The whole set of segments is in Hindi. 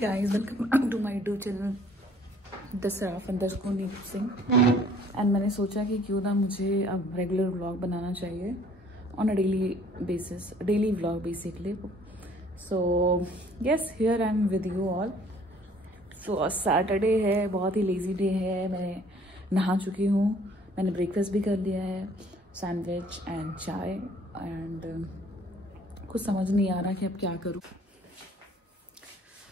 guys, welcome back to my YouTube channel @dasraf_Neetu and मैंने सोचा कि क्यों ना मुझे अब रेगुलर व्लॉग बनाना चाहिए on a daily basis, daily vlog basically. So yes, here I am with you all. So Saturday है, बहुत ही लेजी डे है. मैं नहा चुकी हूँ, मैंने ब्रेकफास्ट भी कर लिया है, सैंडविच एंड चाय. एंड कुछ समझ नहीं आ रहा कि अब क्या करूँ.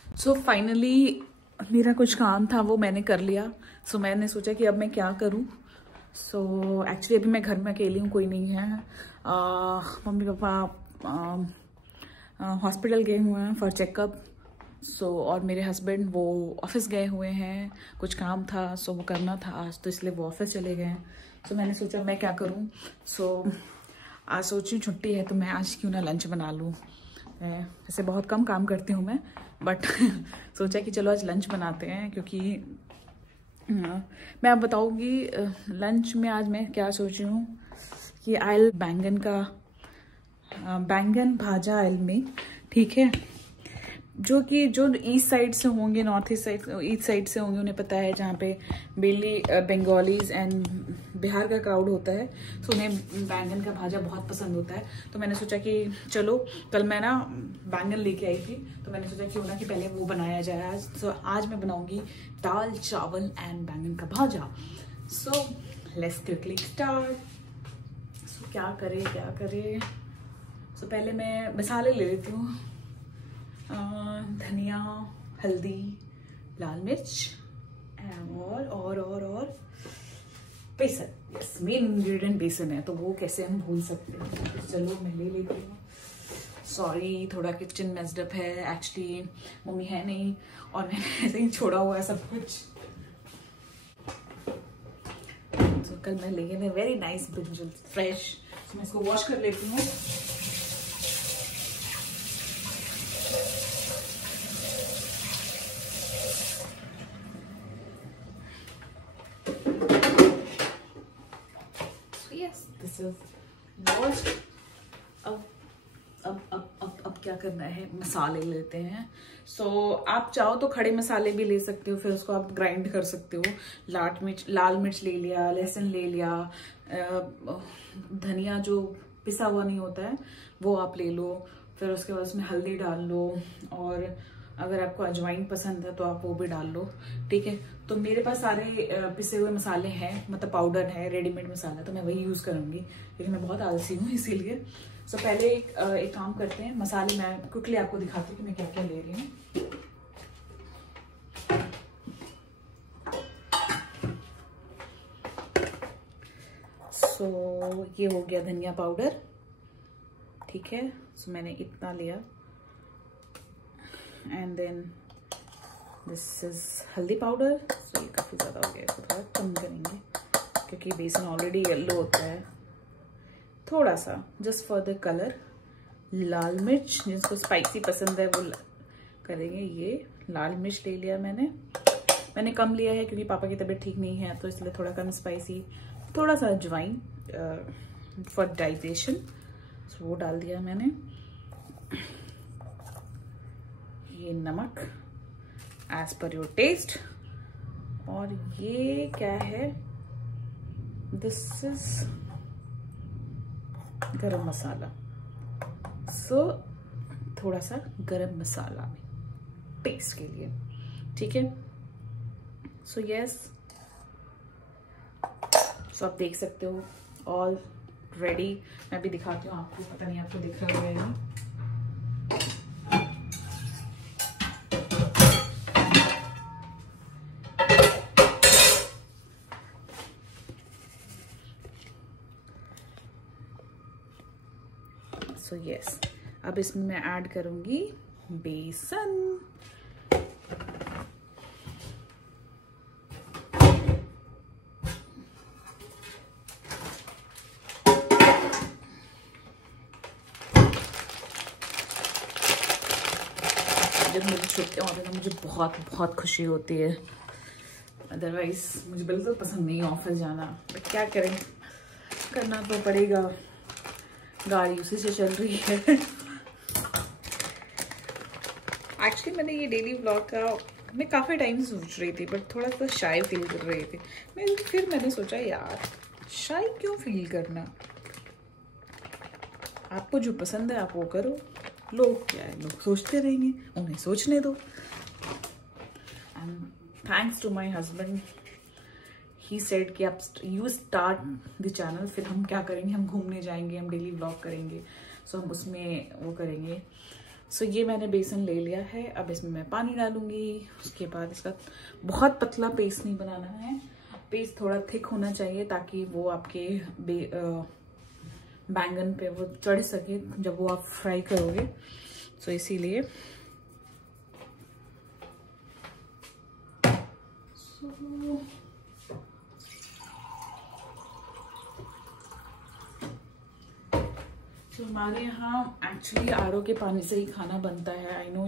सो फाइनली मेरा कुछ काम था वो मैंने कर लिया. सो मैंने सोचा कि अब मैं क्या करूँ. सो एक्चुअली अभी मैं घर में अकेली हूँ, कोई नहीं है. मम्मी पापा हॉस्पिटल गए हुए हैं फॉर चेकअप. सो और मेरे हस्बैंड वो ऑफिस गए हुए हैं, कुछ काम था सो वो करना था आज, तो इसलिए वो ऑफिस चले गए हैं. सो मैंने सोचा मैं क्या करूँ. सो आज सोची छुट्टी है तो मैं आज क्यों ना लंच बना लूँ. वैसे बहुत कम काम करती हूँ मैं, बट सोचा कि चलो आज लंच बनाते हैं. क्योंकि मैं अब बताऊँगी लंच में आज मैं क्या सोच रही हूँ कि आयल बैंगन भाजा आयल में, ठीक है. जो ईस्ट साइड से होंगे, नॉर्थ ईस्ट साइड से होंगे, उन्हें पता है जहाँ पे बेली बंगालीज एंड बिहार का क्राउड होता है. सो उन्हें बैंगन का भाजा बहुत पसंद होता है. तो मैंने सोचा कि चलो, कल मैं ना बैंगन लेके आई थी, तो मैंने सोचा क्यों ना कि पहले वो बनाया जाए आज. सो आज मैं बनाऊंगी दाल चावल एंड बैंगन का भाजा. So let's quickly start. So क्या करे. सो पहले मैं मसाले ले लेती हूँ. धनिया, हल्दी, लाल मिर्च और बेसन. यस, मेन इंग्रेडिएंट बेसन है, तो वो कैसे हम भूल सकते हैं. चलो मैं ले लेती हूँ. सॉरी, थोड़ा किचन मेस्ड अप है. एक्चुअली मम्मी है नहीं और मैंने ऐसे ही छोड़ा हुआ है सब कुछ. तो कल मैं लेके गए वेरी नाइस ब्रिंजल फ्रेश. तो मैं इसको वॉश कर लेती हूँ. This is washed. अब क्या करना है, मसाले लेते हैं. सो आप चाहो तो खड़े मसाले भी ले सकते हो, फिर उसको आप ग्राइंड कर सकते हो. लाल मिर्च ले लिया, लहसुन ले लिया, धनिया जो पिसा हुआ नहीं होता है वो आप ले लो. फिर उसके बाद उसमें हल्दी डाल लो, और अगर आपको अजवाइन पसंद है तो आप वो भी डाल लो, ठीक है. तो मेरे पास सारे पिसे हुए मसाले हैं, मतलब पाउडर है, रेडीमेड मसाला, तो मैं वही यूज करूंगी क्योंकि मैं बहुत आलसी हूँ इसीलिए. सो पहले एक काम करते हैं, मसाले मैं क्विकली आपको दिखाती हूँ कि मैं क्या क्या ले रही हूँ. सो ये हो गया धनिया पाउडर, ठीक है. सो मैंने इतना लिया. एंड देन दिस इज हल्दी पाउडर. सो ये काफ़ी ज़्यादा हो गया, इसको थोड़ा कम करेंगे क्योंकि बेसन ऑलरेडी येलो होता है. थोड़ा सा जस्ट फॉर द कलर. लाल मिर्च, जिसको स्पाइसी पसंद है वो करेंगे. ये लाल मिर्च ले लिया मैंने कम लिया है क्योंकि पापा की तबीयत ठीक नहीं है, तो इसलिए थोड़ा कम स्पाइसी. थोड़ा सा अजवाइन फॉर डाइजेशन, सो वो डाल दिया मैंने. ये नमक एज पर योर टेस्ट. और ये क्या है, दिस इज गरम मसाला. सो थोड़ा सा गरम मसाला टेस्ट के लिए, ठीक है. सो यस, सो आप देख सकते हो ऑल रेडी. मैं भी दिखाती हूँ आपको, पता नहीं आपको दिख रहा है. सो यस, अब इसमें मैं ऐड करूंगी बेसन. जब मुझे छुट्टियां होती है तो मुझे बहुत बहुत खुशी होती है. अदरवाइज मुझे बिल्कुल पसंद नहीं है ऑफिस जाना, बट क्या करें, करना तो पड़ेगा. गाड़ी उसी से चल रही है. एक्चुअली मैंने ये डेली व्लॉग का मैं काफ़ी टाइम से सोच रही थी, बट थोड़ा सा शाय फील कर रही थी फिर मैंने सोचा यार शाय क्यों फील करना, आपको जो पसंद है आप वो करो, लोग क्या है, लोग सोचते रहेंगे, उन्हें सोचने दो। And thanks to my husband, he said कि आप यू स्टार्ट द चैनल, फिर हम क्या करेंगे, हम घूमने जाएंगे, हम डेली व्लॉग करेंगे, सो हम उसमें वो करेंगे। सो ये मैंने बेसन ले लिया है, अब इसमें मैं पानी डालूंगी। उसके बाद इसका बहुत पतला पेस्ट नहीं बनाना है, पेस्ट थोड़ा थिक होना चाहिए ताकि वो आपके बैंगन पे वो चढ़ सके जब वो आप फ्राई करोगे। सो इसीलिए तो हमारे यहाँ एक्चुअली आरओ के पानी से ही खाना बनता है। आई नो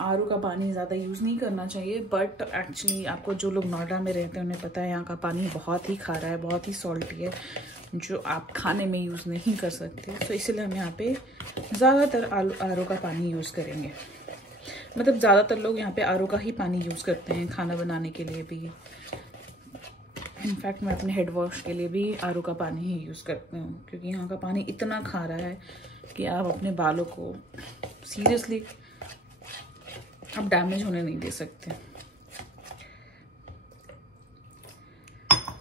आरओ का पानी ज़्यादा यूज़ नहीं करना चाहिए, बट एक्चुअली आपको जो लोग नोएडा में रहते हैं उन्हें पता है यहाँ का पानी बहुत ही खारा है, बहुत ही सॉल्टी है, जो आप खाने में यूज़ नहीं कर सकते। तो इसलिए हम यहाँ पे ज़्यादातर आरओ का पानी यूज़ करेंगे। मतलब ज़्यादातर लोग यहाँ पे आरओ का ही पानी यूज़ करते हैं खाना बनाने के लिए भी। इनफैक्ट मैं अपने हेड वॉश के लिए भी आरओ का पानी ही यूज़ करती हूँ, क्योंकि यहाँ का पानी इतना खारा है कि आप अपने बालों को सीरियसली आप डैमेज होने नहीं दे सकते।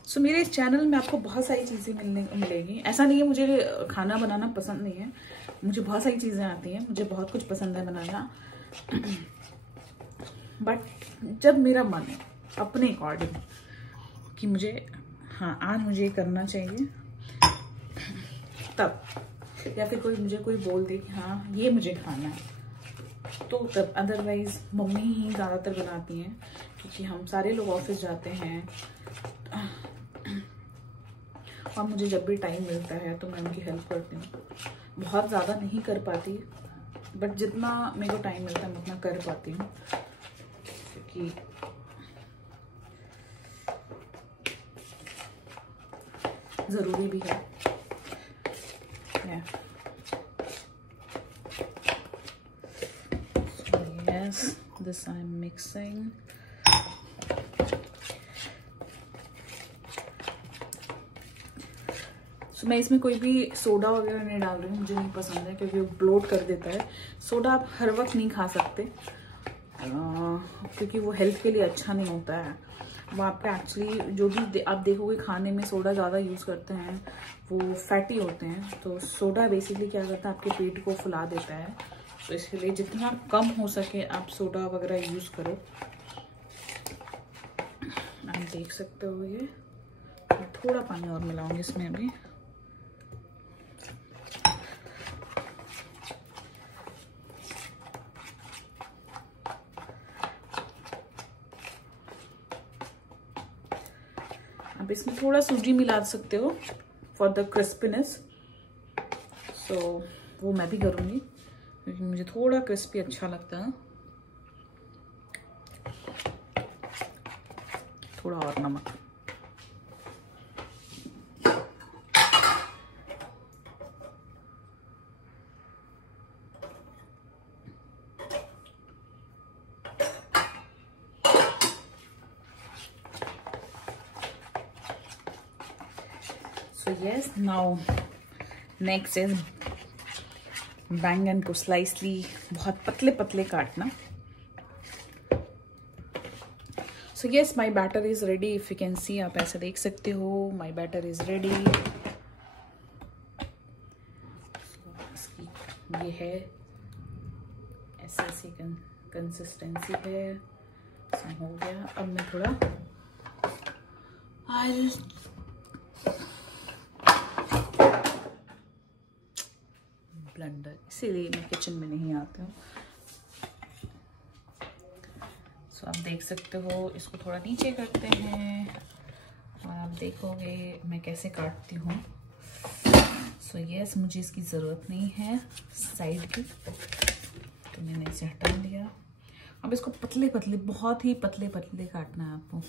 सो मेरे इस चैनल में आपको बहुत सारी चीज़ें मिलेगी। ऐसा नहीं है मुझे खाना बनाना पसंद नहीं है, मुझे बहुत सारी चीज़ें आती हैं, मुझे बहुत कुछ पसंद है बनाना। बट जब मेरा मन है अपने अकॉर्डिंग कि मुझे हाँ आज मुझे ये करना चाहिए, तब, या फिर मुझे कोई बोल दे कि हाँ ये मुझे खाना है, तो तब। अदरवाइज मम्मी ही ज़्यादातर बनाती हैं, क्योंकि हम सारे लोग ऑफिस जाते हैं और मुझे जब भी टाइम मिलता है तो मैं उनकी हेल्प करती हूँ। बहुत ज़्यादा नहीं कर पाती, बट जितना मेरे को टाइम मिलता है मैं उतना कर पाती हूँ, क्योंकि ज़रूरी भी है। So yes, this I'm mixing. So मैं इसमें कोई भी सोडा वगैरह नहीं डाल रही हूँ, मुझे नहीं पसंद है क्योंकि वो ब्लोट कर देता है। सोडा आप हर वक्त नहीं खा सकते क्योंकि वो हेल्थ के लिए अच्छा नहीं होता है। वो आपका एक्चुअली जो भी आप देखोगे खाने में सोडा ज़्यादा यूज़ करते हैं वो फैटी होते हैं। तो सोडा बेसिकली क्या करता है, आपके पेट को फुला देता है। तो इसके लिए जितना कम हो सके आप सोडा वगैरह यूज़ करो। आप देख सकते हो ये थोड़ा पानी और मिलाऊंगी इसमें अभी। आप इसमें थोड़ा सूजी मिला सकते हो फॉर द क्रिस्पीनेस। सो वो मैं भी करूँगी क्योंकि मुझे थोड़ा क्रिस्पी अच्छा लगता है। थोड़ा और नमक। So yes, now next is बैंगन को स्लाइसली बहुत पतले पतले काटना। So yes, my batter is ready. If you can see, आप ऐसे देख सकते हो, my batter is ready. इसकी ये है ऐसी कंसिस्टेंसी है। हो गया। अब मैं थोड़ा ब्लेंडर, इसीलिए मैं किचन में नहीं आती हूँ। सो आप देख सकते हो, इसको थोड़ा नीचे करते हैं और आप देखोगे मैं कैसे काटती हूँ। सो यस, मुझे इसकी ज़रूरत नहीं है साइड की, तो मैंने इसे हटा दिया। अब इसको पतले पतले, बहुत ही पतले पतले काटना है आपको।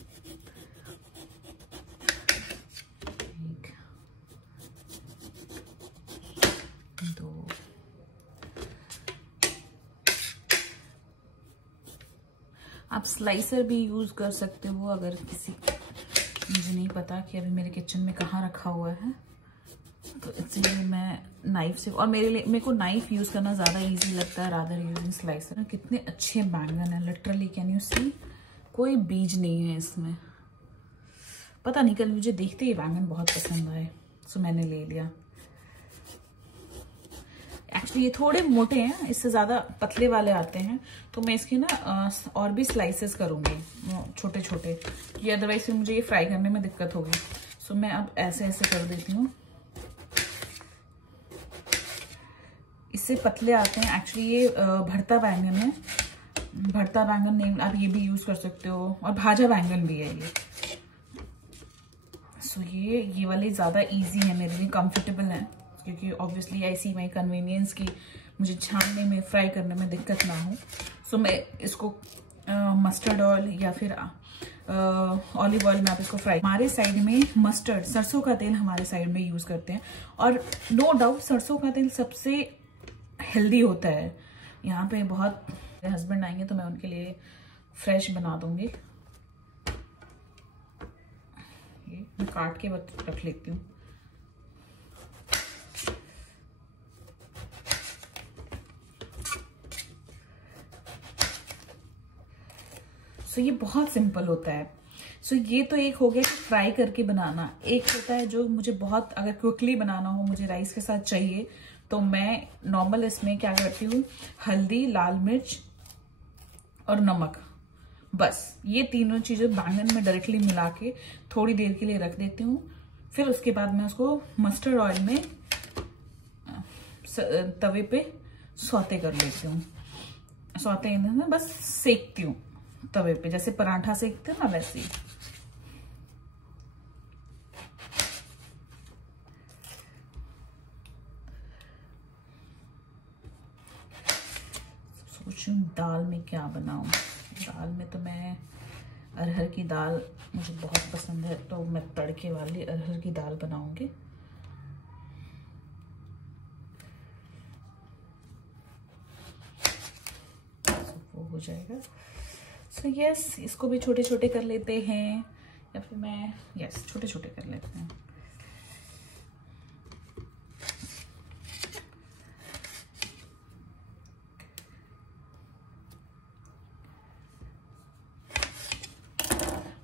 स्लाइसर भी यूज कर सकते हो अगर किसी, मुझे नहीं पता कि अभी मेरे किचन में कहाँ रखा हुआ है, तो इसलिए मैं नाइफ से, और मेरे को नाइफ यूज करना ज्यादा इजी लगता है रादर यूजिंग स्लाइसर। कितने अच्छे बैंगन है लिटरली, कैन यू सी, कोई बीज नहीं है इसमें। पता नहीं, कल मुझे देखते ही बैंगन बहुत पसंद आए, सो मैंने ले लिया। एक्चुअली ये थोड़े मोटे हैं, इससे ज़्यादा पतले वाले आते हैं, तो मैं इसके ना और भी स्लाइसेस करूँगी छोटे छोटे, क्योंकि अदरवाइज फिर मुझे ये फ्राई करने में दिक्कत होगी। सो मैं अब ऐसे ऐसे कर देती हूँ, इससे पतले आते हैं। एक्चुअली ये भरता बैंगन है, भरता बैंगन नहीं, आप ये भी यूज़ कर सकते हो, और भाजा बैंगन भी है ये। सो ये वाले ज़्यादा इजी है मेरे लिए, कंफर्टेबल है, क्योंकि obviously I C my convenience की मुझे छानने में, फ्राई करने में दिक्कत ना हो। सो मैं इसको मस्टर्ड ऑयल या फिर ऑलिव ऑयल में आप इसको फ्राई। हमारे साइड में मस्टर्ड, सरसों का तेल हमारे साइड में यूज़ करते हैं, और नो डाउट सरसों का तेल सबसे हेल्दी होता है। यहाँ पे बहुत, मेरे हस्बैंड आएंगे तो मैं उनके लिए फ्रेश बना दूंगी। ये मैं काट के रख लेती हूँ। सो ये बहुत सिंपल होता है। सो ये तो एक हो गया कि फ्राई करके बनाना। एक होता है जो मुझे बहुत, अगर क्विकली बनाना हो, मुझे राइस के साथ चाहिए, तो मैं नॉर्मल इसमें क्या करती हूँ, हल्दी, लाल मिर्च और नमक, बस ये तीनों चीजें बैंगन में डायरेक्टली मिला के थोड़ी देर के लिए रख देती हूँ। फिर उसके बाद मैं उसको मस्टर्ड ऑयल में तवे पे सौते कर लेती हूँ। सौते बस सेकती हूँ तवे पे, जैसे पराठा सेकते हैं ना वैसे ही। सोचूं दाल में क्या बनाऊं। दाल में तो मैं अरहर की दाल मुझे बहुत पसंद है, तो मैं तड़के वाली अरहर की दाल बनाऊंगी। वो हो जाएगा। सो यस, इसको भी छोटे छोटे कर लेते हैं, या फिर मैं यस छोटे छोटे कर लेते हैं।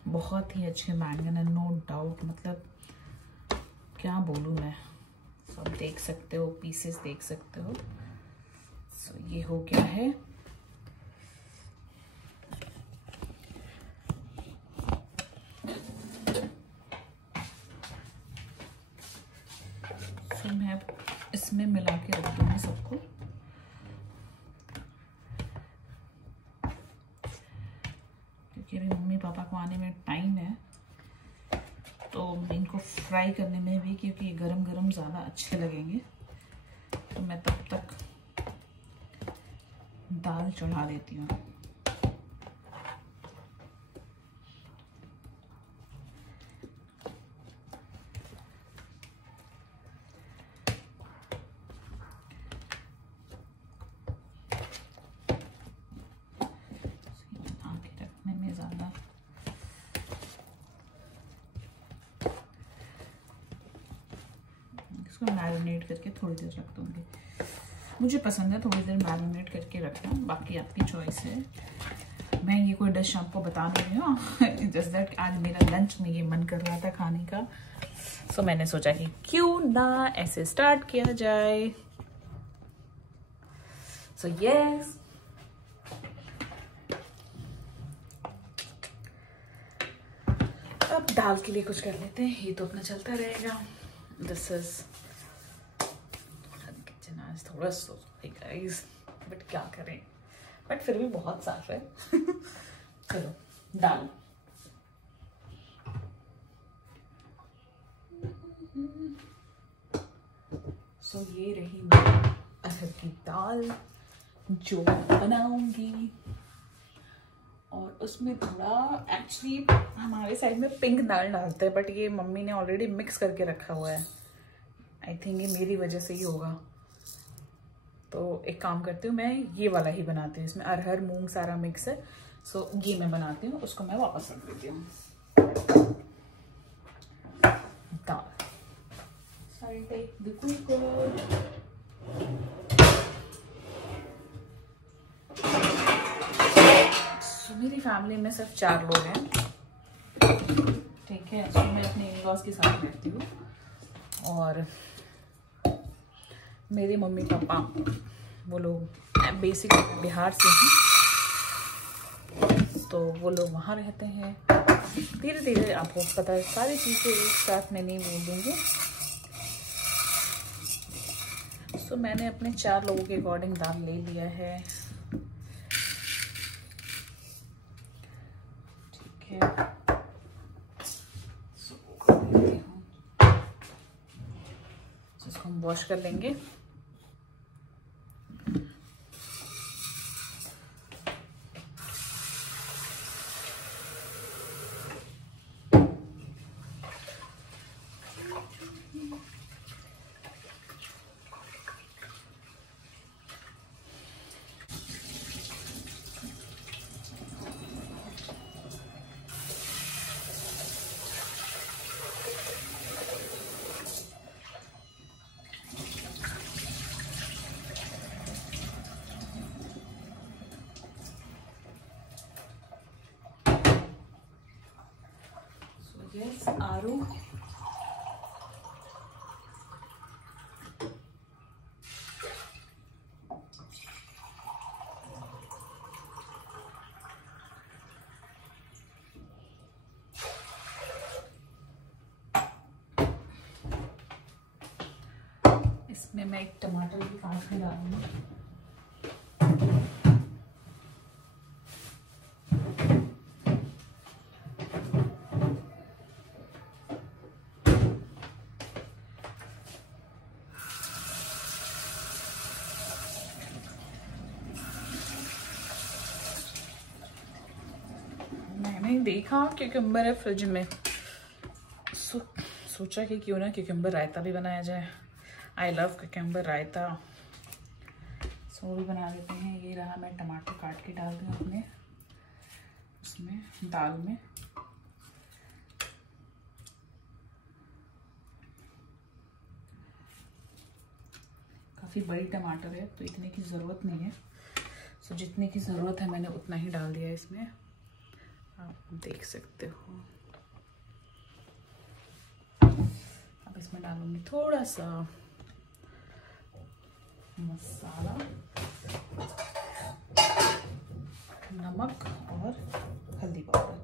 बहुत ही अच्छे बैंगन है, नो डाउट, मतलब क्या बोलूँ मैं। सब देख सकते हो, पीसेस देख सकते हो। सो ये हो गया है। सो मैं इसमें मिला के रख दूंगी सबको। क्योंकि अभी मम्मी पापा को आने में टाइम है, तो इनको फ्राई करने में भी, क्योंकि ये गरम गरम ज़्यादा अच्छे लगेंगे, तो मैं तब तक दाल चढ़ा देती हूँ। रखने में ज़्यादा इसको मैरिनेट करके थोड़ी देर रख दूँगी। मुझे पसंद है थोड़ी देर मैरिनेट करके रखना, बाकी आपकी चॉइस है। मैं ये कोई डिश आपको बता नहीं रही हूँ, जस्ट दैट आज मेरा लंच में ये मन कर रहा था खाने का, सो मैंने सोचा कि क्यों ना ऐसे स्टार्ट किया जाए। सो यस, अब दाल के लिए कुछ कर लेते हैं, ये तो अपना चलता रहेगा। दिस इज किचन आज थोड़ा सो गाइस, बट क्या करें, बट फिर भी बहुत साफ है। चलो दाल, सो ये रही मेरी अरहर की दाल जो बनाऊंगी। और उसमें थोड़ा, एक्चुअली हमारे साइड में पिंक दाल डालते हैं, बट ये मम्मी ने ऑलरेडी मिक्स करके रखा हुआ है। आई थिंक ये मेरी वजह से ही होगा। तो एक काम करती हूँ, मैं ये वाला ही बनाती हूँ। इसमें अरहर मूंग सारा मिक्स है, सो ये मैं बनाती हूँ, उसको मैं वापस रख देती हूँ। दाल I'll take the cooker. So, मेरी फैमिली में सिर्फ 4 लोग हैं, ठीक है। तो मैं अपने इन-लॉज के साथ रहती हूँ और मेरे मम्मी पापा वो लोग बेसिक बिहार से हैं, तो वो लोग वहाँ रहते हैं। धीरे धीरे आपको पता है सारी चीज़ें एक साथ मैं नहीं बोल दूँगी। तो मैंने अपने 4 लोगों के अकॉर्डिंग दाल ले लिया है, ठीक है। इसको हम वॉश कर लेंगे। Yes, आरू इसमें मैं एक टमाटर भी काट के डालूंगी। मैंने देखा क्यूकम्बर है फ्रिज में, सोचा कि क्यों ना क्यूकम्बर रायता भी बनाया जाए। आई लव क्यूकम्बर रायता, सो भी बना लेते हैं। ये रहा, मैं टमाटर काट के डाल दूँ अपने उसमें दाल में। काफ़ी बड़ी टमाटर है तो इतने की ज़रूरत नहीं है, सो जितने की ज़रूरत है मैंने उतना ही डाल दिया इसमें, आप देख सकते हो। अब इसमें डालूंगी थोड़ा सा मसाला, नमक और हल्दी powder.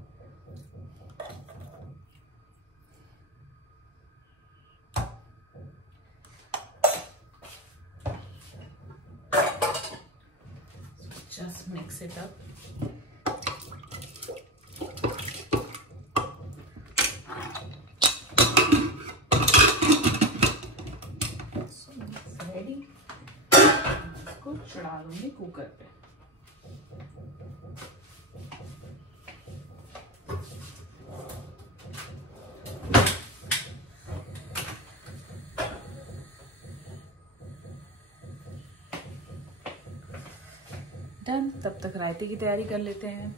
Just mix it up. चढ़ा लूंगी कुकर पे। डन। तब तक रायते की तैयारी कर लेते हैं।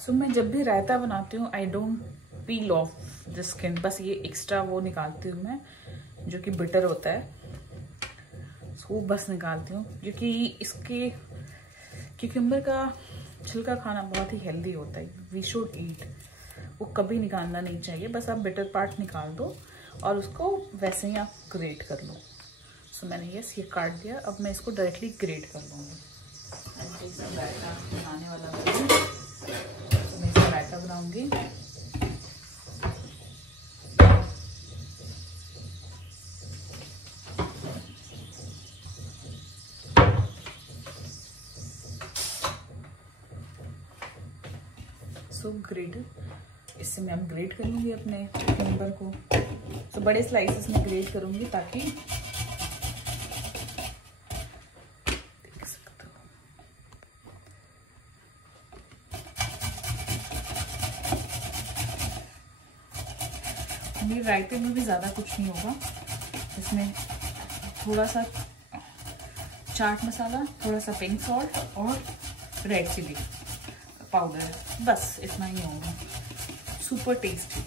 सो मैं जब भी रायता बनाती हूँ I don't peel of the skin, बस ये एक्स्ट्रा वो निकालती हूँ मैं जो कि बिटर होता है, सो बस निकालती हूँ। क्योंकि इसके क्यूकम्बर का छिलका खाना बहुत ही हेल्दी होता है, वी शुड ईट, वो कभी निकालना नहीं चाहिए। बस आप बिटर पार्ट निकाल दो और उसको वैसे ही आप ग्रेट कर लो। सो मैंने यस ये काट दिया, अब मैं इसको डायरेक्टली ग्रेट कर लूँगी। रायता बनाने वाला रायता बनाऊंगी। सो ग्रेटर, इससे मैं अब ग्रेट करूंगी अपने क्यूकम्बर को। तो बड़े स्लाइसेस में ग्रेट करूंगी ताकि पनीर रायते में भी ज़्यादा कुछ नहीं होगा, इसमें थोड़ा सा चाट मसाला, थोड़ा सा पिंक सॉल्ट और रेड चिली पाउडर, बस इतना ही होगा। Super tasty.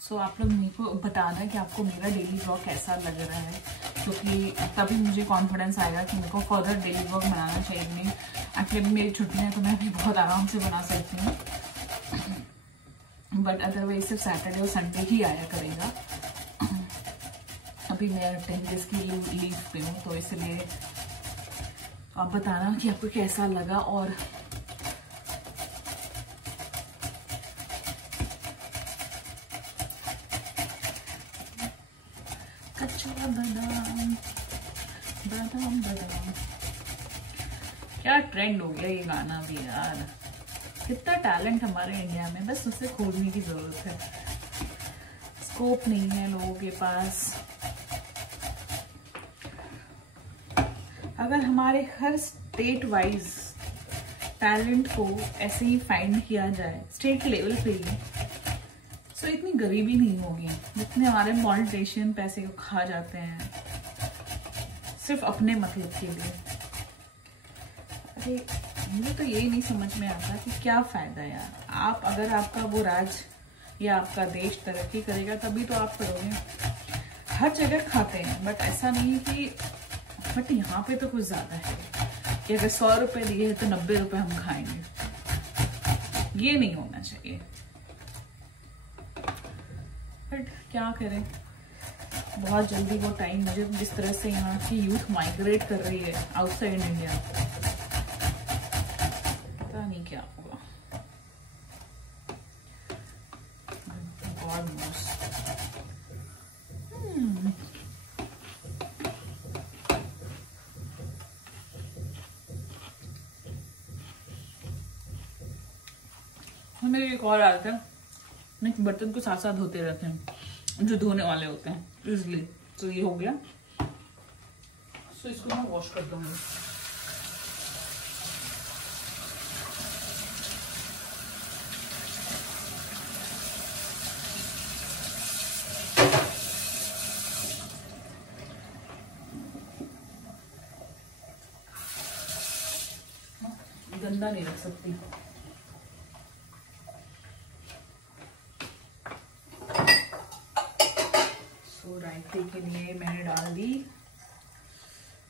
सो आप लोग मेरे को बताना कि आपको मेरा डेली व्लॉग कैसा लग रहा है, क्योंकि तभी मुझे कॉन्फिडेंस आएगा कि मेरे को फर्दर डेली व्लॉग बनाना चाहिए। नहीं एक्चुअली अभी मेरी छुट्टियाँ हैं तो मैं अभी बहुत आराम से बना सकती हूँ, बट अदरवाइज सिर्फ सैटरडे और संडे ही आया करेगा। अभी मैं 10 डेज की लीव पे हूँ, तो इसलिए आप बताना कि आपको कैसा लगा। और कच्चा बादाम बादाम बादाम, क्या ट्रेंड हो गया ये गाना भी यार। कितना टैलेंट हमारे इंडिया में, बस उसे खोजने की जरूरत है। स्कोप नहीं है लोगों के पास। अगर हमारे हर स्टेट वाइज टैलेंट को ऐसे ही फाइंड किया जाए स्टेट लेवल पे ही, तो इतनी गरीबी नहीं होगी जितने हमारे पॉलिटिशियन पैसे को खा जाते हैं सिर्फ अपने मतलब के लिए। अरे मुझे तो यही नहीं समझ में आता कि क्या फायदा यार। आप अगर आपका वो राज्य या आपका देश तरक्की करेगा तभी तो आप करोगे। हर जगह खाते हैं बट ऐसा नहीं कि, बट यहाँ पे तो कुछ ज्यादा है कि अगर 100 रुपए दिए हैं तो 90 रुपए हम खाएंगे। ये नहीं होना चाहिए, बट क्या करें। बहुत जल्दी वो टाइम, मुझे जिस तरह से यहाँ की यूथ माइग्रेट कर रही है आउटसाइड इंडिया, पता नहीं क्या होगा। God knows. मेरे एक और आदत है, मैं बर्तन को साथ साथ धोते रहते हैं जो धोने वाले होते हैं इसलिए। तो ये हो गया, तो इसको मैं वॉश कर दूंगी। गंदा नहीं रख सकती। रायते के लिए मैंने डाल दी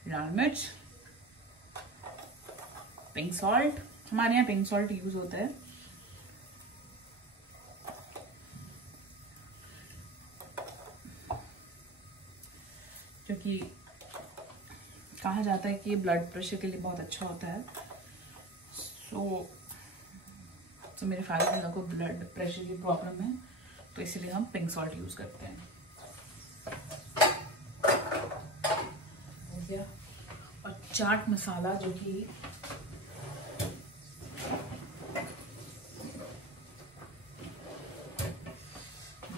लाल मिर्च, पिंक सॉल्ट, हमारे यहाँ पिंक सॉल्ट यूज होता है, क्योंकि कहा जाता है कि ये ब्लड प्रेशर के लिए बहुत अच्छा होता है। तो मेरे फादर को ब्लड प्रेशर की प्रॉब्लम है, तो इसीलिए हम पिंक सॉल्ट यूज करते हैं। और चाट मसाला जो कि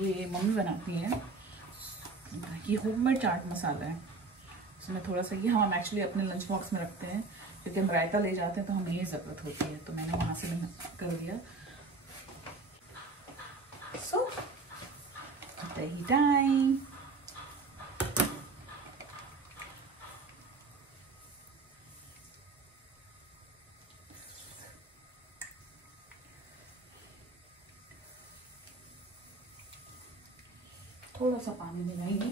ये मम्मी बनाती है, ये होममेड चाट मसाला है। इसमें थोड़ा सा ये हम एक्चुअली अपने लंच बॉक्स में रखते हैं, क्योंकि हम रायता ले जाते हैं तो हमें ये जरूरत होती है, तो मैंने वहां से कर दिया। सो दही टाइम। थोड़ा सा पानी मिलाएंगे।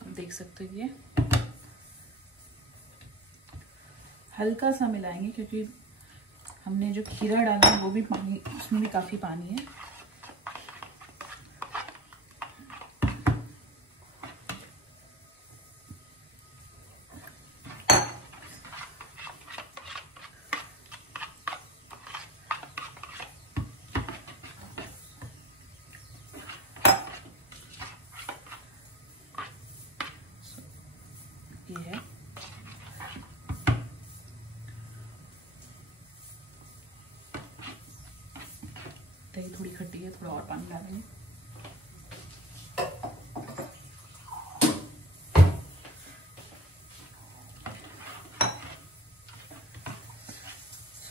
हम देख सकते हो ये हल्का सा मिलाएंगे, क्योंकि हमने जो खीरा डाला है वो भी पानी, उसमें भी काफी पानी है। ये है दही थोड़ी खट्टी है, थोड़ा और पानी डालेंगे।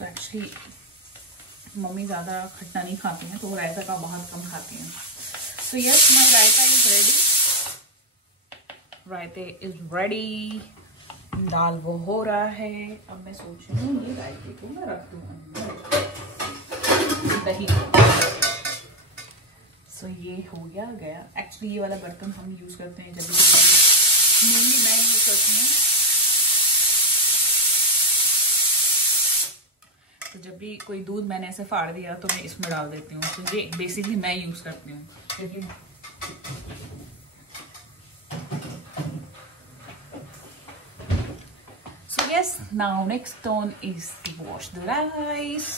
सो एक्चुअली मम्मी ज़्यादा खट्टा नहीं खाती हैं, तो वो रायता का बहुत कम खाती हैं। So yes, my raita is ready, रायते इज रेडी। दाल वो हो रहा है। अब मैं सोच रही हूँ ये रायते को मैं रख दूँ दही। सो ये हो गया। एक्चुअली ये वाला बर्तन हम यूज करते हैं जब मेनली मैं यूज करती हूँ, तो जब भी कोई दूध मैंने ऐसे फाड़ दिया तो मैं इसमें डाल देती हूँ। तो ये बेसिकली मैं यूज करती हूँ क्योंकि so yes, now next turn is to wash the rice.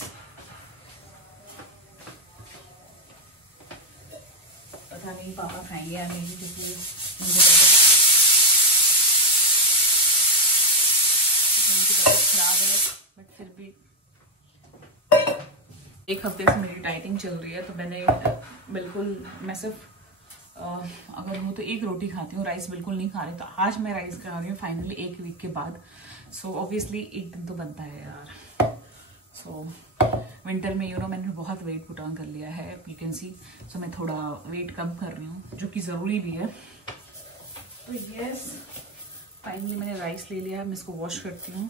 पता नहीं पापा खाएंगे या नहीं, क्योंकि उनकी तबीयत खराब है, बट फिर भी एक हफ्ते से मेरी डाइटिंग चल रही है, तो मैंने बिल्कुल मैं सिर्फ अगर हो तो एक रोटी खाती हूँ, राइस बिल्कुल नहीं खा रही। तो आज मैं राइस खा रही हूँ फाइनली 1 वीक के बाद। सो ऑब्वियसली एक दिन तो बनता है यार। सो विंटर में मैंने बहुत वेट पुट ऑन कर लिया है, यू कैन सी। सो मैं थोड़ा वेट कम कर रही हूँ, जो कि ज़रूरी भी है। तो यस, फाइनली मैंने राइस ले लिया है। मैं इसको वॉश करती हूँ।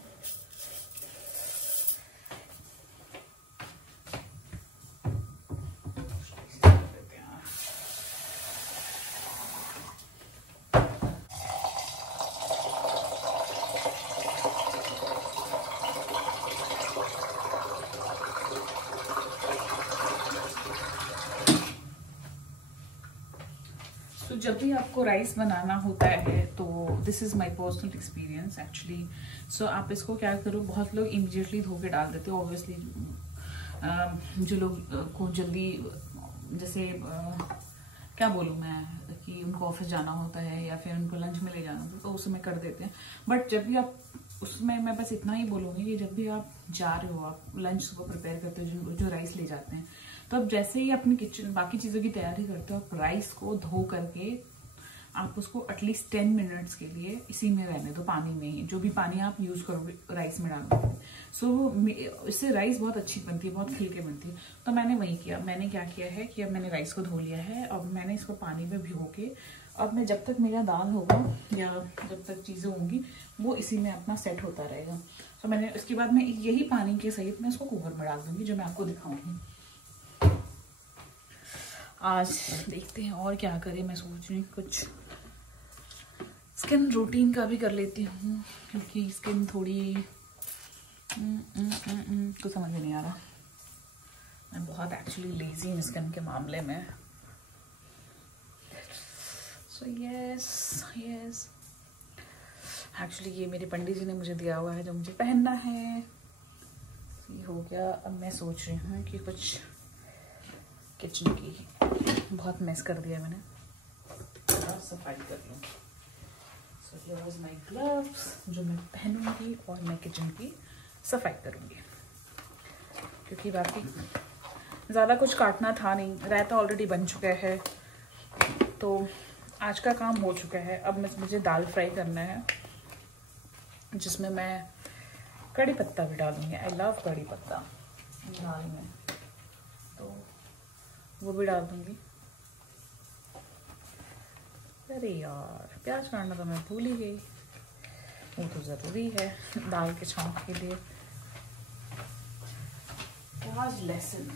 तो जब भी आपको राइस बनाना होता है, तो this is my personal experience actually. So आप इसको क्या करो, बहुत लोग इमीडिएटली धो के डाल देते हो। ऑब्वियसली जो लोग को जल्दी, जैसे क्या बोलूँ मैं, कि उनको ऑफिस जाना होता है या फिर उनको लंच में ले जाना होता है, तो उसमें कर देते हैं। बट जब भी आप उसमें, मैं बस इतना ही बोलूँगी कि जब भी आप जा रहे हो, आप लंच को प्रिपेयर करते हो, जो राइस ले जाते हैं, तो अब जैसे ही अपनी किचन बाकी चीज़ों की तैयारी करते हो, आप राइस को धो करके आप उसको एटलीस्ट 10 मिनट्स के लिए इसी में रहने दो, पानी में ही, जो भी पानी आप यूज़ करोगे राइस में डालने के लिए। सो इससे राइस बहुत अच्छी बनती है, बहुत खिलके बनती है। तो मैंने वही किया। मैंने क्या किया है कि अब मैंने राइस को धो लिया है, अब मैंने इसको पानी में भिगो के, अब मैं जब तक मेरा दाल होगा या जब तक चीज़ें होंगी, वो इसी में अपना सेट होता रहेगा। तो मैंने इसके बाद मैं यही पानी के सहित मैं इसको कुकर में डाल दूँगी, जो मैं आपको दिखाऊँगी। आज देखते हैं और क्या करें। मैं सोच रही हूँ कुछ स्किन रूटीन का भी कर लेती हूँ, क्योंकि स्किन थोड़ी तो समझ में नहीं आ रहा। मैं बहुत एक्चुअली लेजी हूँ स्किन के मामले में। सो यस एक्चुअली ये मेरे पंडित जी ने मुझे दिया हुआ है, जो मुझे पहनना है। ये हो गया। अब मैं सोच रही हूँ कि कुछ किचन की बहुत मेस कर दिया मैंने, थोड़ा सफाई कर लूँ। So here was my gloves, जो मैं पहनूंगी और मैं किचन की सफाई करूँगी, क्योंकि बाकी ज़्यादा कुछ काटना था नहीं। रायता ऑलरेडी बन चुका है, तो आज का काम हो चुका है। अब मुझे दाल फ्राई करना है, जिसमें मैं कड़ी पत्ता भी डालूंगी। आई लव कड़ी पत्ता दाल में, तो वो भी डाल दूंगी। अरे यार, प्याज काटना तो मैं भूल ही गई, वो तो ज़रूरी है दाल के छौंक के लिए। प्याज लहसुन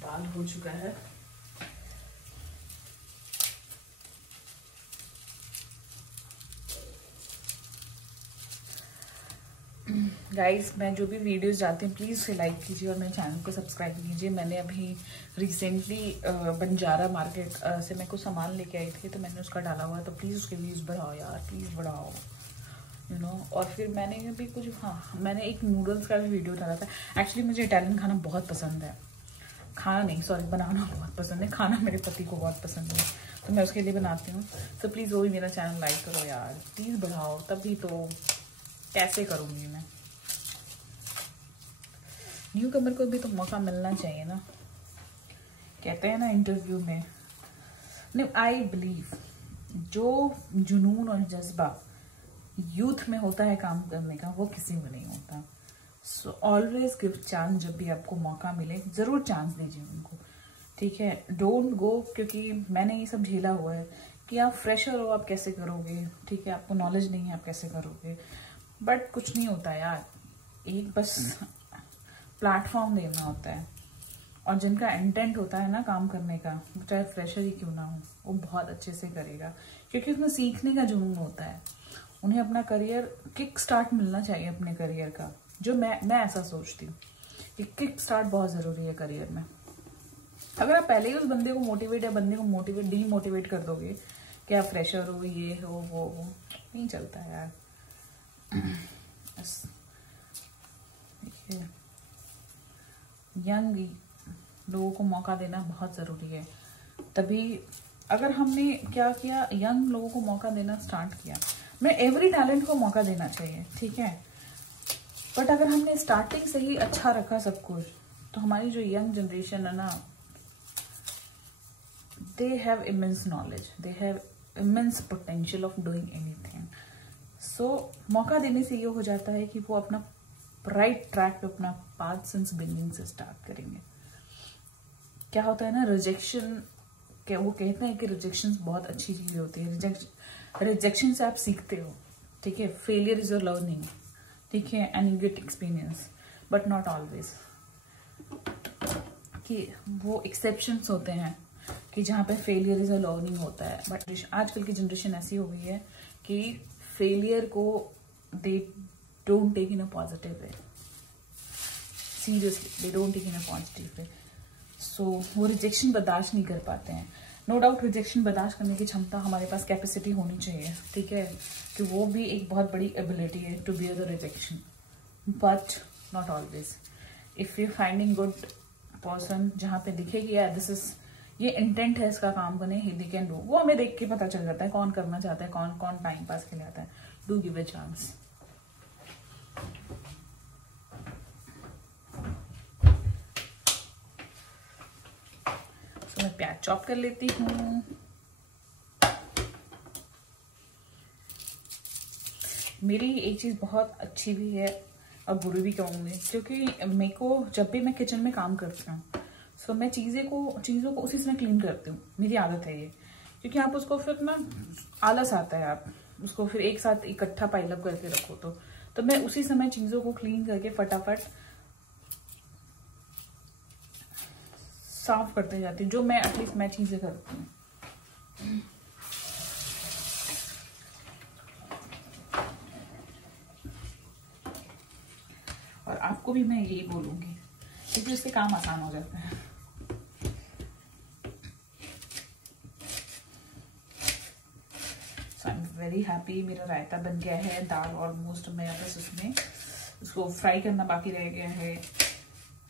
दाल हो चुका है। गाइस, मैं जो भी वीडियोस डालती हूँ प्लीज़ उसे लाइक कीजिए और मेरे चैनल को सब्सक्राइब कीजिए। मैंने अभी रिसेंटली बंजारा मार्केट से मैं कुछ सामान लेके आई थी, तो मैंने उसका डाला हुआ है, तो प्लीज़ उसके व्यूज़ बढ़ाओ यार, प्लीज़ बढ़ाओ, यू नो। और फिर मैंने भी कुछ, मैंने एक नूडल्स का भी वीडियो डाला था। एक्चुअली मुझे इटालियन खाना बहुत पसंद है, खाना नहीं सॉरी बनाना बहुत पसंद है। खाना मेरे पति को बहुत पसंद है, तो मैं उसके लिए बनाती हूँ। तो प्लीज़ वो भी मेरा चैनल लाइक करो यार, प्लीज़ बढ़ाओ, तभी तो। कैसे करूँगी मैं, न्यू कमर को भी तो मौका मिलना चाहिए ना, कहते हैं ना इंटरव्यू में। नहीं, आई बिलीव जो जुनून और जज्बा यूथ में होता है काम करने का, वो किसी में नहीं होता। So always give chance. जब भी आपको मौका मिले ज़रूर चांस दीजिए उनको, ठीक है। डोंट गो, क्योंकि मैंने ये सब झेला हुआ है कि आप फ्रेशर हो, आप कैसे करोगे, ठीक है, आपको नॉलेज नहीं है, आप कैसे करोगे। बट कुछ नहीं होता यार, एक बस प्लेटफॉर्म देना होता है, और जिनका इंटेंट होता है ना काम करने का, चाहे फ्रेशर ही क्यों ना हो, वो बहुत अच्छे से करेगा, क्योंकि उसमें सीखने का जुनून होता है। उन्हें अपना करियर किक स्टार्ट मिलना चाहिए अपने करियर का, जो मैं ऐसा सोचती हूँ कि किक स्टार्ट बहुत ज़रूरी है करियर में। अगर आप पहले ही उस बंदे को मोटिवेट या बंदे को डीमोटिवेट कर दोगे कि आप फ्रेशर हो, ये हो वो नहीं चलता है यार। देखिए, यंग लोगों को मौका देना बहुत ज़रूरी है। तभी अगर हमने क्या किया, यंग लोगों को मौका देना स्टार्ट किया, मैं एवरी टैलेंट को मौका देना चाहिए, ठीक है। बट अगर हमने स्टार्टिंग से ही अच्छा रखा सब कुछ, तो हमारी जो यंग जनरेशन है ना, they have immense knowledge, they have immense potential of doing anything. So मौका देने से ये हो जाता है कि वो अपना राइट ट्रैक पे अपना पाथ सिंस बिगिनिंग से स्टार्ट करेंगे। क्या होता है ना, रिजेक्शन, क्या वो कहते हैं कि रिजेक्शन बहुत अच्छी चीज होती है। रिजेक्शन से आप सीखते हो, ठीक है। फेलियर इज योर लर्निंग, ठीक है, and you get experience, but not always. कि वो एक्सेप्शंस होते हैं कि जहाँ पे फेलियर इज अ लर्निंग होता है। बट आजकल की जनरेशन ऐसी हो गई है कि फेलियर को they don't take in a positive way, seriously they don't take in a positive way. So वो रिजेक्शन बर्दाश्त नहीं कर पाते हैं। नो डाउट रिजेक्शन बर्दाश्त करने की क्षमता हमारे पास कैपेसिटी होनी चाहिए, ठीक है, कि वो भी एक बहुत बड़ी एबिलिटी है to bear the rejection, but not always. If you finding good person जहाँ पे दिखेगी यार दिस इज, ये इंटेंट है इसका काम करने, ही कैन डू, वो हमें देख के पता चल जाता है कौन करना चाहता है, कौन कौन टाइम पास के लिए आता है। Do give a chance. मैं प्याज चॉप कर लेती हूँ। मेरी एक चीज बहुत अच्छी भी है और बुरी भी कहूँगी, क्योंकि मेरे को जब भी मैं किचन में काम करती हूँ, सो मैं चीज़ों को उसी समय क्लीन करती हूँ। मेरी आदत है ये, क्योंकि आप उसको फिर ना आलस आता है, आप उसको फिर एक साथ इकट्ठा पाइलअप करके रखो, तो मैं उसी समय चीज़ों को क्लीन करके फटाफट साफ करते जाती हूँ, जो मैं एटलीस्ट मैं चीजें करती हूँ। और आपको भी मैं यही बोलूंगी, क्योंकि इससे काम आसान हो जाता है। सो आई एम वेरी हैप्पी। मेरा रायता बन गया है, दाल ऑलमोस्ट मैं बस उसमें उसको फ्राई करना बाकी रह गया है,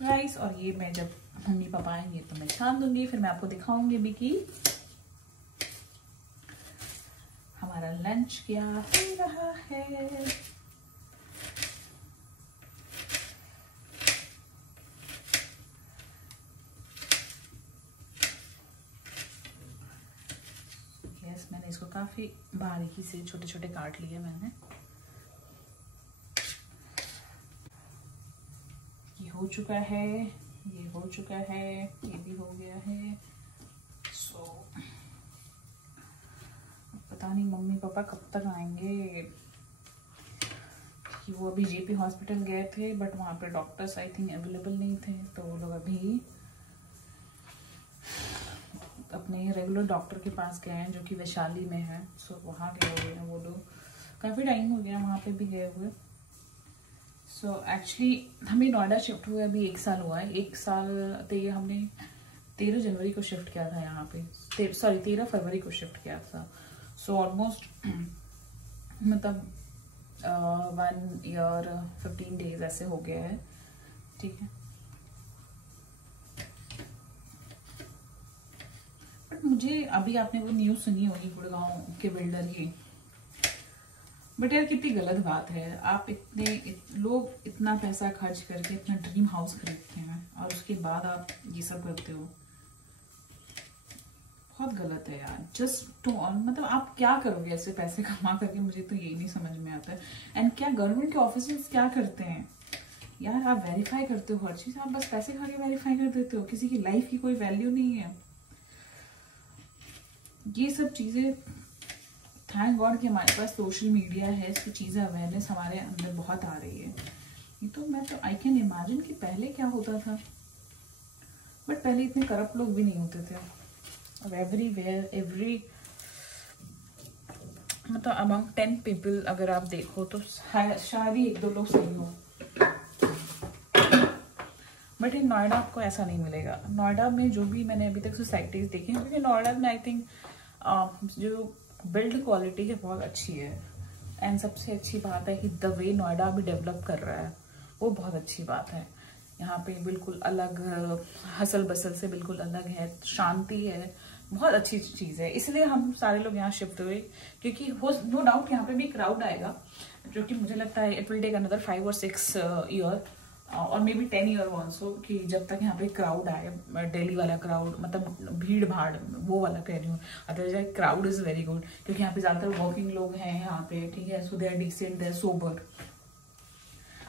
राइस। और ये मैं जब मम्मी पापा आएंगे तो मैं छान दूंगी, फिर मैं आपको दिखाऊंगी भी कि हमारा लंच क्या हो रहा है। यस, मैंने इसको काफी बारीकी से छोटे छोटे काट लिए मैंने। ये हो चुका है, ये हो चुका है, ये भी हो गया है। सो पता नहीं मम्मी पापा कब तक आएंगे, कि वो अभी जेपी हॉस्पिटल गए थे, बट वहाँ पे डॉक्टर्स आई थिंक अवेलेबल नहीं थे, तो वो लोग अभी अपने रेगुलर डॉक्टर के पास गए हैं जो कि वैशाली में है। सो वहाँ गए हुए हैं वो लोग, काफ़ी टाइम हो गया वहाँ पे भी गए हुए। सो एक्चुअली हमें नोएडा शिफ्ट हुए अभी 1 साल हुआ है। 1 साल हमने 13 जनवरी को शिफ्ट किया था यहाँ पे, सॉरी 13 फरवरी को शिफ्ट किया था। सो ऑलमोस्ट मतलब 1 ईयर 15 डेज ऐसे हो गया है, ठीक है। बट मुझे अभी, आपने वो न्यूज़ सुनी होगी गुड़गांव के बिल्डर की, बट यार कितनी गलत बात है। आप लोग इतना पैसा खर्च करके अपना ड्रीम हाउस खरीदते हैं और उसके बाद आप ये सब करते हो, बहुत गलत है यार। जस्ट मतलब आप क्या करोगे ऐसे पैसे कमा करके, मुझे तो यही नहीं समझ में आता है। एंड क्या गवर्नमेंट के ऑफिसर्स क्या करते हैं यार, आप वेरीफाई करते हो हर चीज, आप बस पैसे खा के वेरीफाई कर देते हो, किसी की लाइफ की कोई वैल्यू नहीं है। ये सब चीजें, थैंक गॉड कि हमारे पास सोशल मीडिया है, इसकी चीजें अवेयरनेस हमारे अंदर बहुत आ रही है। ये तो मैं तो आई कैन इमेजिन कि पहले क्या होता था, बट पहले इतने करप्ट लोग भी नहीं होते थे। अब एवरी मतलब अमंग 10 पीपल अगर आप देखो तो शायद ही 1-2 लोग सही हो। बट इन नोएडा आपको ऐसा नहीं मिलेगा। नोएडा में जो भी मैंने अभी तक सोसाइटीज देखी हैं, क्योंकि नोएडा में आई थिंक जो बिल्ड क्वालिटी है बहुत अच्छी है। एंड सबसे अच्छी बात है कि द वे नोएडा अभी डेवलप कर रहा है वो बहुत अच्छी बात है। यहाँ पे बिल्कुल अलग, हसल बसल से बिल्कुल अलग है, शांति है, बहुत अच्छी चीज़ है। इसलिए हम सारे लोग यहाँ शिफ्ट हुए, क्योंकि हो नो डाउट यहाँ पे भी क्राउड आएगा, जो कि मुझे लगता है it will take another 5 or 6 year और मे बी 10 ईयर ऑल्सो, कि जब तक यहाँ पे क्राउड आए, दिल्ली वाला क्राउड, मतलब भीड़ भाड़ वो वाला कह रही हूँ। Otherwise crowd is very good, क्योंकि यहाँ पे ज्यादातर वर्किंग लोग हैं यहाँ पे, ठीक है, so they are decent, they are sober.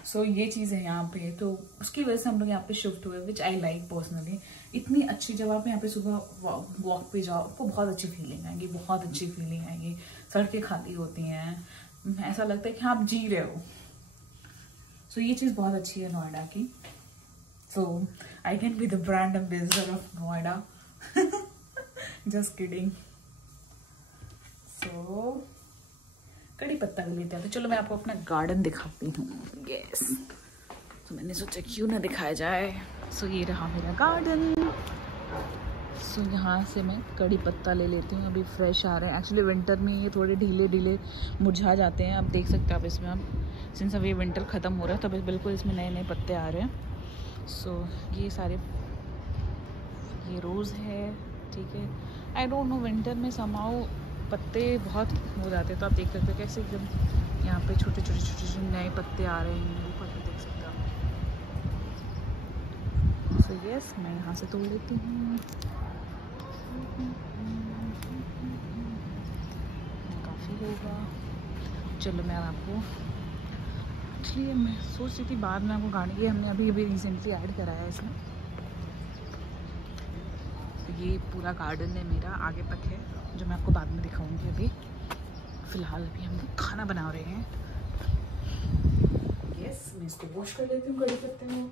So ये चीज़ है यहाँ पे, तो उसकी वजह से हम लोग यहाँ पे शिफ्ट हुए, विच आई लाइक पर्सनली। इतनी अच्छी जगह पे यहाँ पे सुबह वॉक पे जाओ, आपको बहुत अच्छी फीलिंग आएगी, बहुत अच्छी फीलिंग आएगी। सड़कें खाली होती हैं, ऐसा लगता है कि आप जी रहे हो। सो ये चीज़ बहुत अच्छी है नोएडा की। So I can be the brand ambassador of Noida, just kidding. So कड़ी पत्ता भी लेते हैं, तो चलो मैं आपको अपना गार्डन दिखाती हूँ। यस, तो मैंने सोचा क्यों ना दिखाया जाए। सो ये रहा मेरा गार्डन। सो यहाँ से मैं कड़ी पत्ता ले लेती हूँ, अभी फ्रेश आ रहे हैं। एक्चुअली विंटर में ये थोड़े ढीले मुरझा जाते हैं। आप देख सकते हैं, आप इसमें हम सिंस अभी विंटर ख़त्म हो रहा है, तब बिल्कुल इसमें नए पत्ते आ रहे हैं। सो ये सारे, ये रोज़ है, ठीक है। आई डोंट नो, विंटर में समाओ पत्ते बहुत हो जाते हैं, तो आप देख सकते हो कैसे एकदम यहाँ पे छोटे छोटे नए पत्ते आ रहे हैं, ऊपर भी देख सकते हो। सो यस, मैं यहाँ से तोड़ लेती हूँ। काफ़ी होगा, चलो मैं आपको, एक्चुअली मैं सोच रही थी बाद में आपको गाने की, हमने अभी रिसेंटली ऐड कराया है इसमें। तो ये पूरा गार्डन है मेरा, आगे तक है, जो मैं आपको बाद में दिखाऊंगी। अभी फिलहाल अभी हम खाना बना रहे हैं। यस, मैं इसको वॉश कर लेती हूँ कड़ी पत्ते में।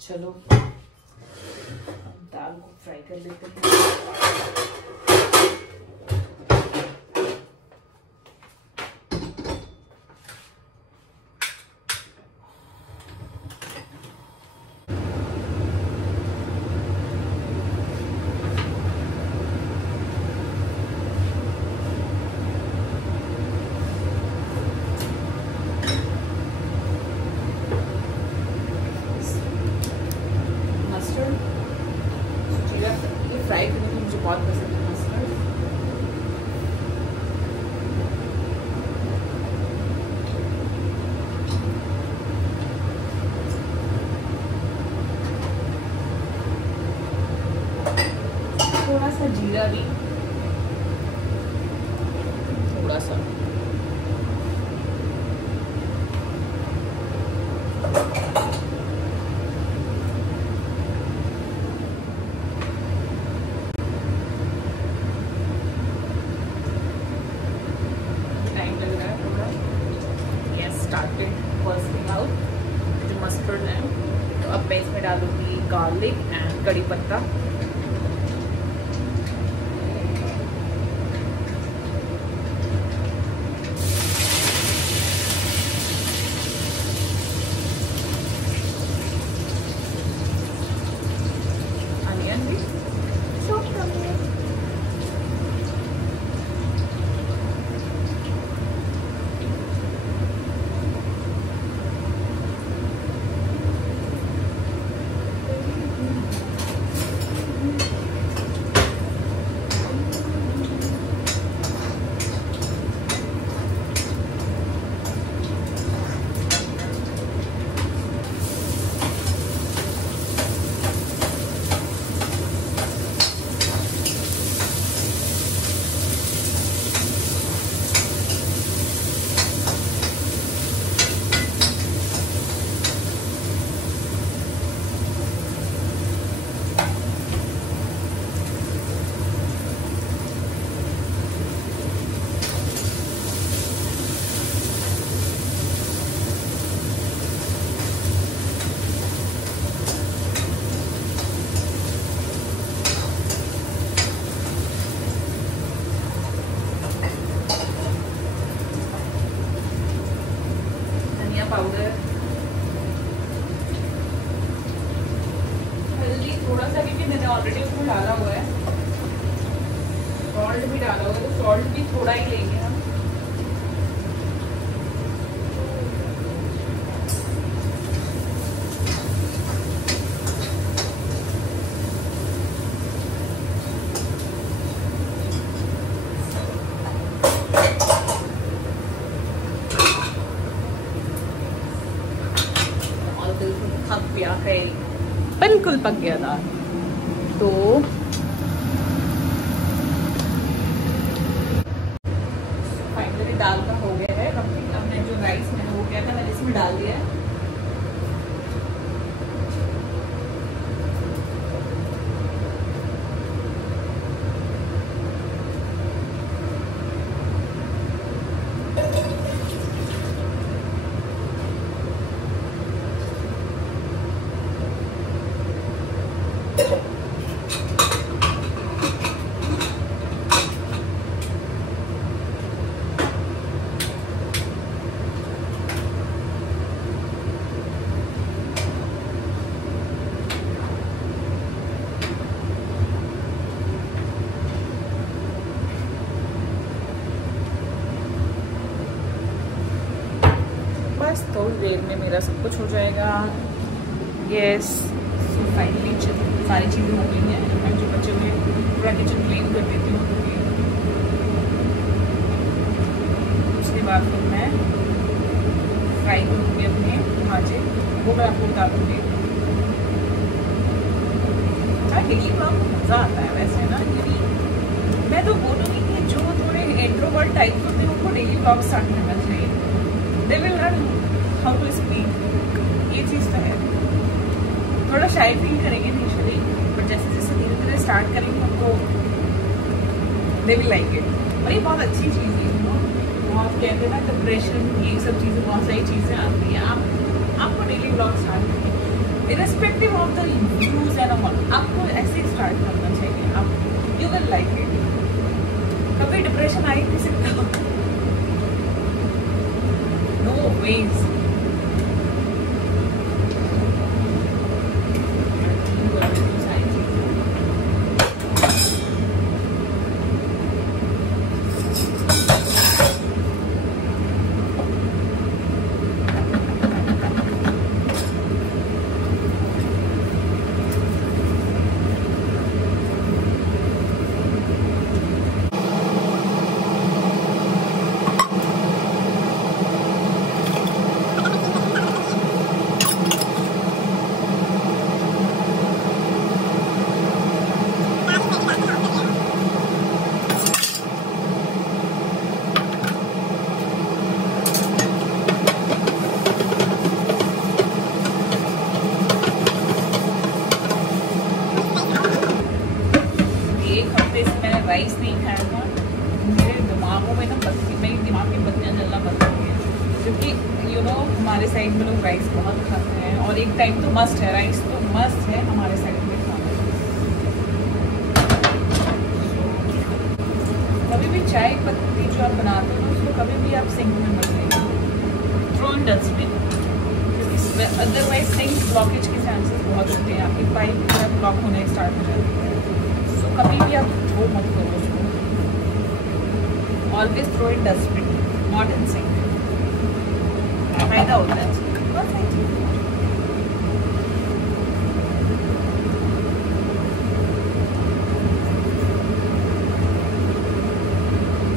चलो दाल को फ्राई कर लेते हैं। फ्राई करने की मुझे बहुत पसंद है मस्टर्ड। थोड़ा सा जीरा भी, थोड़ा सा मस्टर्ड है। तो अब मैं इसमें डालूंगी गार्लिक एंड कड़ी पत्ता। अनियन भी थोड़ा सा, क्योंकि मैंने ऑलरेडी उसमें डाला हुआ है, सॉल्ट भी डाला हुआ है, तो सॉल्ट भी थोड़ा ही लेंगे हम। बिल्कुल पक गया दाल। तो फाइनली दाल का हो गया है कंप्लीट। अब मैं जो राइस मैंने वो किया था मैंने इसमें डाल दिया है। बस थोड़ी देर में मेरा सब कुछ हो जाएगा। यस, फाइनली सारी चीज़ें हो गई हैं। मैं जो बच्चे हुए पूरा किचन क्लीन कर देती हूँ, उसके बाद फिर मैं फ्राई करूँगी अपने भाजे, वो मैं आपको बता दूँगी। डेली ब्लॉग में मज़ा आता है वैसे ना, क्योंकि मैं तो बोलूँगी कि जो थोड़े इंट्रोवर्ट टाइप होते हैं उनको डेली ब्लॉग स्टार्ट करना चाहिए। They will learn how to speak. ये चीज़ तो है, थोड़ा शाय फील करेंगे इनिशियली, बट जैसे जैसे धीरे धीरे स्टार्ट करेंगे उनको दे विल लाइक इट। और ये बहुत अच्छी चीज़ है, बहुत कहते हैं ना डिप्रेशन, ये सब चीज़ें, बहुत सारी चीज़ें आती हैं। आपको डेली ब्लॉग स्टार्ट करेंगे irrespective of the views and all, आपको ऐसे ही स्टार्ट करना चाहिए। आप यू विल लाइक इट। कभी डिप्रेशन आ ही नहीं सकता, नो वेज। राइस नहीं खाया था, मेरे दिमागों में ना मेरी दिमाग में बत्तियाँ जलना बंद हो गई हैं, क्योंकि यू नो हमारे साइड में लोग राइस बहुत खाते हैं और एक टाइम तो मस्ट है, राइस तो मस्ट है हमारे साइड में खाना। कभी भी चाय पत्ती जो आप बनाते हो उसको कभी भी आप सिंक में मत लेना, थ्रो इन डस्टबिन, क्योंकि अदरवाइज सिंक ब्लॉकेज के चांसेस बहुत होते हैं, आपकी पाइप ब्लॉक होने स्टार्ट हो जाती है। सो कभी भी आप थ्रो मत करो उसको, always throw in dustbin, not in sink. फायदा होता है बहुत सारी चीज़ें।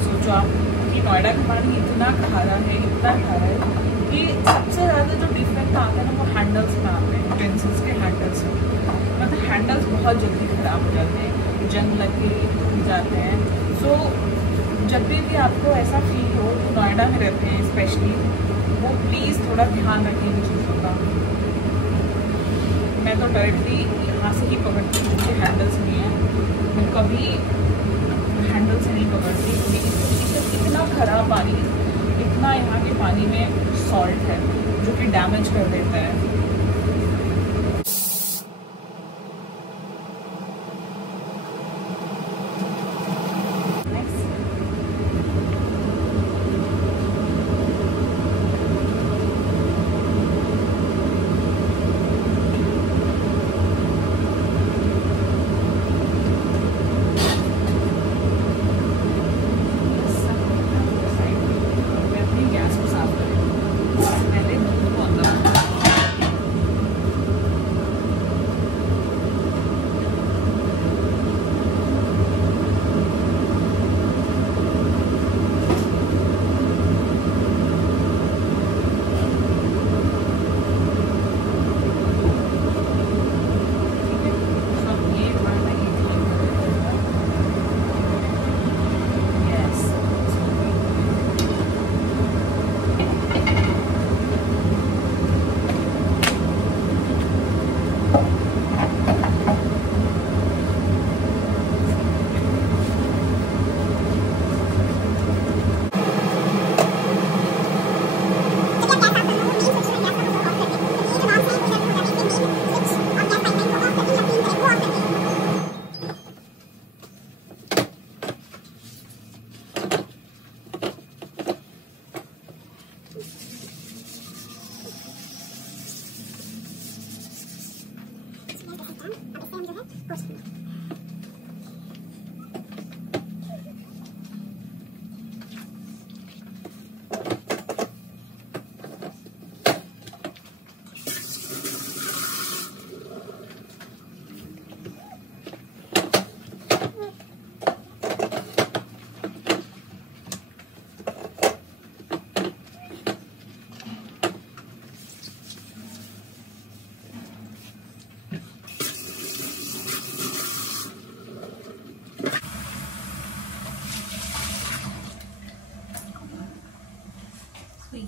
सोचो आप कि नोएडा का पानी इतना खारा है, इतना खारा है कि सबसे ज़्यादा जो डिफेक्ट आता है ना वो हैंडल्स में आते हैं, यूटेंसिल्स के हैंडल्स में। मतलब हैंडल्स बहुत जल्दी ख़राब हो जाते हैं, जंग लग के टूट जाते हैं। सो जब भी आपको ऐसा फील हो, तो नोएडा में रहते हैं स्पेशली, वो प्लीज़ थोड़ा ध्यान रखें इन चीज़ों का। मैं तो डायरेक्टली यहाँ से ही पकड़ती हूँ, मुझे हैंडल्स नहीं है, मैं कभी हैंडल से नहीं पकड़ती, क्योंकि इतना ख़राब पानी, इतना यहाँ के पानी में सॉल्ट है जो कि डैमेज कर देता है।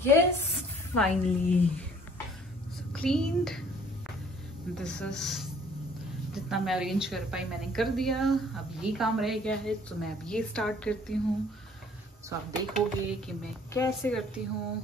Yes, finally so cleaned. This is जितना मैं अरेंज कर पाई मैंने कर दिया। अब ये काम रह गया है तो मैं अब ये स्टार्ट करती हूँ। सो आप देखोगे कि मैं कैसे करती हूँ।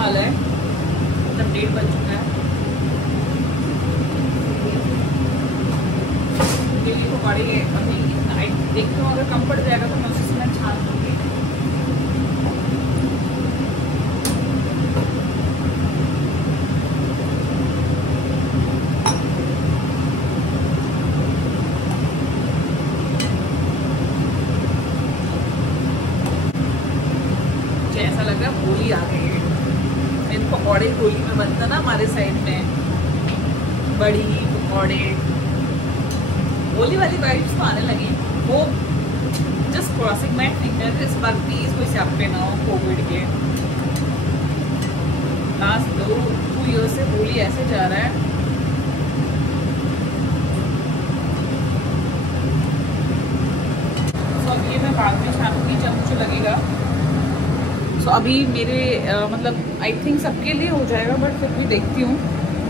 वाला है, मतलब 1:30 बज चुका है। ये पकौड़े अभी नाइट देखती हूँ, अगर कम पड़ जाएगा तो मैं उसी समय छान दूंगी। मुझे ऐसा लग रहा है होली आ गई है। पकौड़े होली में बनता ना हमारे साइड में, बड़ी पकौड़े, होली वाली वाइब्स तो आने लगी। वो जस्ट क्रॉसिंग माय फिंगर, इस बार प्लीज कोई स्यापे ना हो कोविड के। लास्ट 2 ईयर से होली ऐसे जा रहा है। तो अब ये मैं बाद में छानूंगी जब मुझे लगेगा। तो अभी मेरे मतलब आई थिंक सबके लिए हो जाएगा, बट फिर भी देखती हूँ,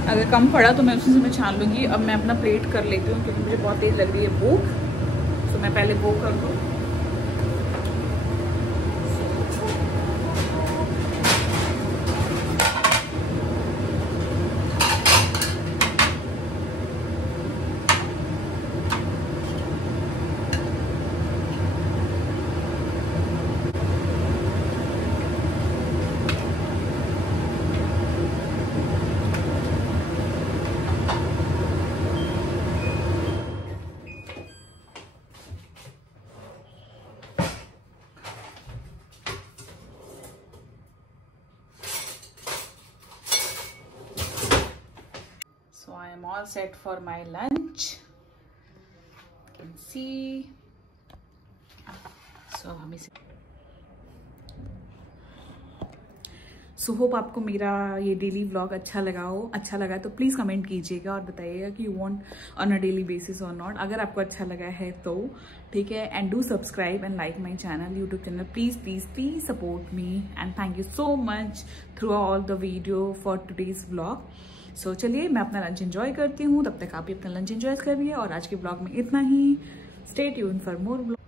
अगर कम पड़ा तो मैं उसी समय छान लूँगी। अब मैं अपना प्लेट कर लेती हूँ क्योंकि मुझे बहुत तेज़ लग रही है भूख। तो मैं पहले वो कर दूँ। So I am all set for my lunch. You can see. So हम इसे सो होप आपको मेरा ये डेली व्लॉग अच्छा लगा हो। अच्छा लगा तो प्लीज़ कमेंट कीजिएगा और बताइएगा कि you want on a daily basis और नॉट। अगर आपको अच्छा लगा है तो ठीक है, and do subscribe and like my channel, YouTube channel. Please please please support me and thank you so much through all the video for today's vlog. So चलिए मैं अपना लंच एंजॉय करती हूँ, तब तक आप भी अपना लंच एंजॉय करिए। और आज के ब्लॉग में इतना ही। Stay tuned for more vlog.